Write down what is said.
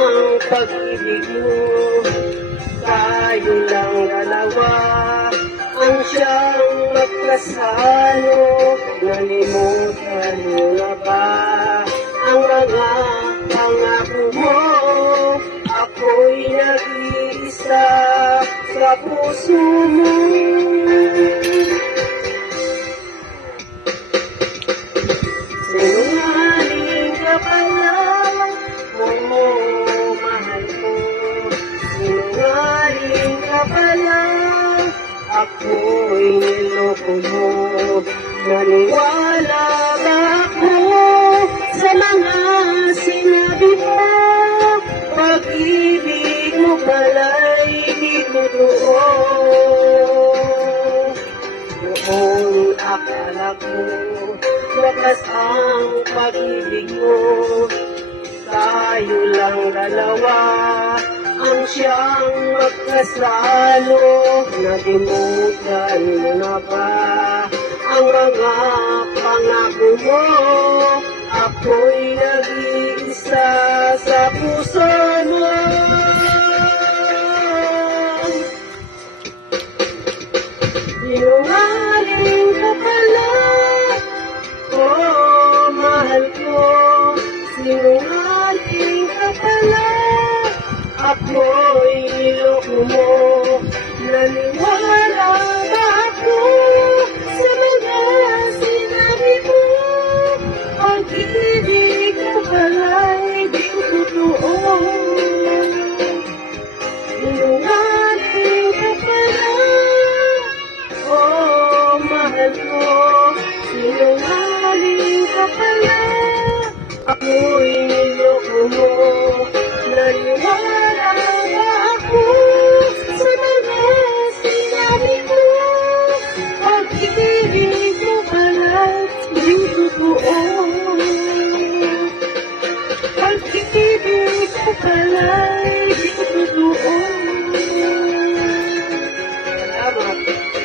ang pag-ibig mo. Tayo lang dalawa ang siyang magkasalo. Nalimutan mo na ba ang mga pangako mo? Ako'y nag-iisa sa puso mo. Sinungaling ka pala, oo, mahal ko. Sinungaling ka pala, ako'y niloko mo. Naniwala ba ako sa mga sinabi mo? Pag-ibig mo pala'y di totoo. Noong akala ko wakas ang pag-ibig mo, tayo lang dalawa ang siyang magkasalo. Nalimutan mo na ba ang mga pangako mo? Ako'y nag-iisa sa puso mo. Sinungaling ka pala, oh, mahal ko. Sinungaling ka pala, ako'y niloko mo. Naniwala ba ako sa mga sinabi mo? Pag-ibig mo pala'y di totoo. Sinungaling ka pala, oh, mahal ko. Sinungaling ka pala, ako'y niloko mo. Naniwala ba ako sa mga sinabi mo? Pag-ibig mo pala'y di totoo. Pag-ibig mo pala'y di totoo. Salamat.